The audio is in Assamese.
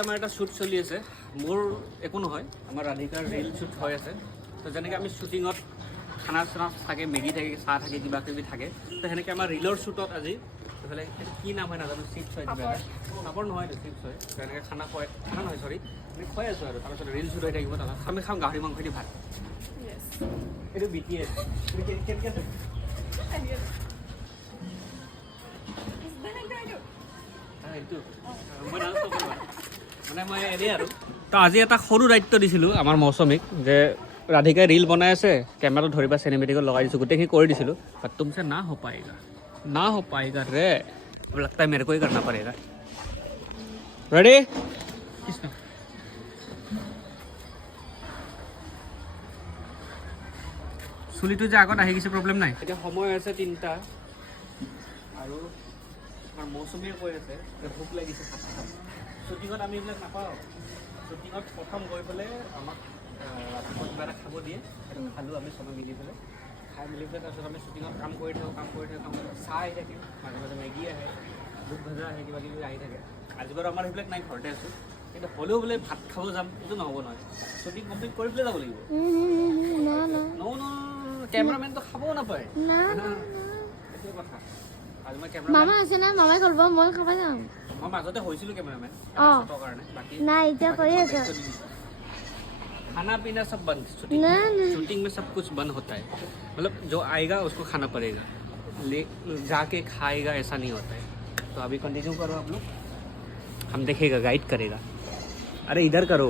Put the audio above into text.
আমাৰ এটা শ্বুট চলি আছে, মোৰ একো নহয়, আমাৰ ৰাধিকাৰ ৰিল শ্বুট হৈ আছে। তো যেনেকৈ আমি শ্বুটিঙত খানা চানা থাকে, মেগী থাকে, চাহ থাকে, কিবা কিবি থাকে, তো সেনেকৈ আমাৰ ৰিলৰ শ্বুটত আজি এইফালে কি নাম হয় নাজানো, চিপছ হয় কিবা পাপৰ নহয়, এইটো চিপছ হয়। তেনেকৈ খানা খুৱাই, খানা নহয় চৰি, আমি খুৱাই আছোঁ আৰু তাৰপিছত ৰিল শ্বুট হৈ থাকিব। তাৰপিছত আমি খাম গাহৰি মাংস দি ভাত। এইটো BTS কেনেকৈ মানে মই এনেই আৰু তো আজি এটা সৰু দায়িত্ব দিছিলোঁ আমাৰ মৌচুমীক, যে ৰাধিকাই ৰিল বনাই আছে, কেমেৰাটো ধৰিবা, চিনেমেটিকত লগাই দিছোঁ, গোটেইখিনি কৰি দিছিলোঁ। বাট তুমছে না हो पाएगा रे, अब लगता है मेरे को ही करना पड़ेगा। रेडी? চুলিটো যে আগত আহি গৈছে, প্ৰব্লেম নাই। এতিয়া সময় আছে 3টা আৰু আমাৰ মৌচুমীয়ে কৈ আছে যে ভোক লাগিছে ভাত খাম। শ্বুটিঙত আমি এইবিলাক নাপাওঁ। শ্বুটিঙত প্ৰথম গৈ পেলাই আমাক ৰাতিপুৱা কিবা এটা খাব দিয়ে, সেইটো খালোঁ আমি চবে মিলি পেলাই। খাই মেলি পেলাই তাৰপিছত আমি শ্বুটিঙত কাম কৰি থাকোঁ। চাহ আহি থাকে, মাজে মাজে মেগী আহে, বুট ভাজা আহে, কিবা কিবি আহি থাকে। আজি বাৰু আমাৰ সেইবিলাক নাই, ঘৰতে আছোঁ। কিন্তু হ'লেও বোলে ভাত খাব যাম, সেইটো নহ'ব নহয়। শ্বুটিং কমপ্লিট কৰি পেলাই যাব লাগিব। কেমেৰামেনটো খাবও নাপায়, সেইটোৱে কথা। আজি মই মামা আছে না, মামাই কৰিব, মই খাব যাম। মই মাজতে হৈছিলোঁ কেমেৰামেন কাৰণে, বাকী নাই এতিয়া কৰি আছে। खाना पीना सब बंद, शूटिंग में सब कुछ बंद होता है। मतलब जो आएगा उसको खाना पड़ेगा, जाके खाएगा ऐसा नहीं होता है। तो अभी कंटिन्यू करो आप लोग, हम देखेगा, गाइड करेगा। अरे इधर करो।